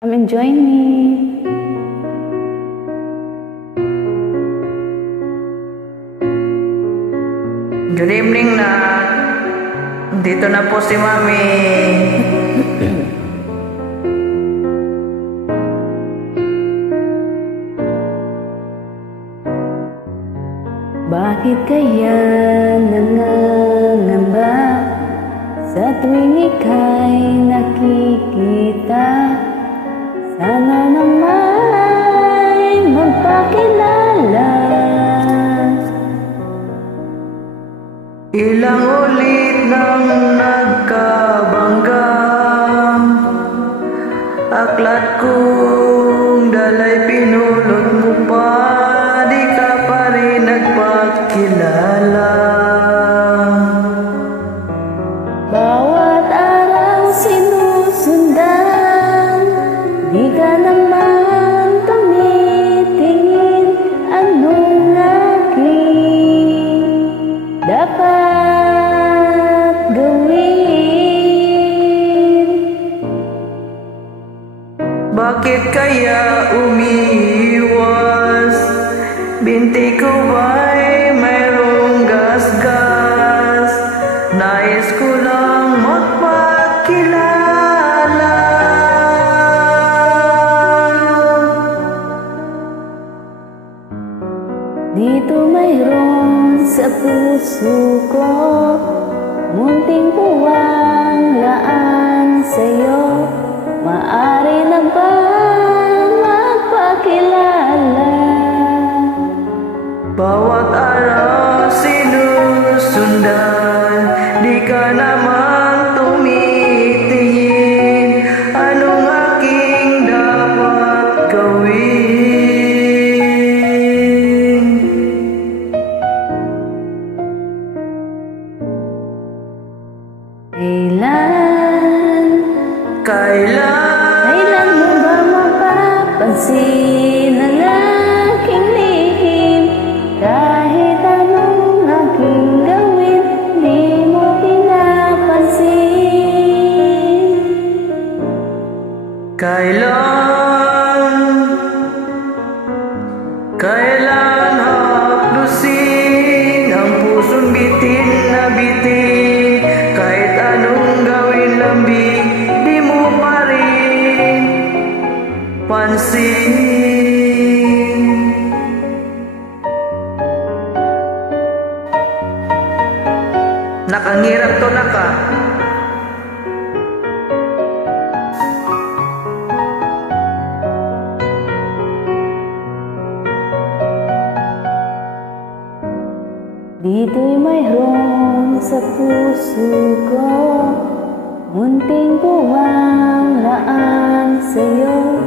Come and join me. Good evening na. Dito na po si Mami. Bakit kaya nangangamba sa tuwing ika'y nakikita? Sana naman magpakilala. Ilang ulit nang nagkabangga, aklat kong dalay pinulot mo pa, di ka pa rin nagpakilala. Bawat araw sinusundan, di ka naman tumitingin. Anong aking dapat gawin? Bakit kaya umiiwas? Binti ko ba'y mayroong gasgas? Nais ko lang magpakilala. Dito mayroon sa puso ko munting puwang laan sa'yo. Maari na ba magpakilala? Bawat araw sinusundan, di ka naman tumitingin. Anong aking dapat gawin? Kailan mo ba mapapansin ang aking lihim? Kahit anong aking gawin, di mo pinapansin. Kailan haplusin ang pusong bitin na bitin? Kahit anong gawin lambing, di mo pa rin pansin. Nakangirap to na ka. Dito'y mayroon sa puso ko munting puwang laan sa'yo.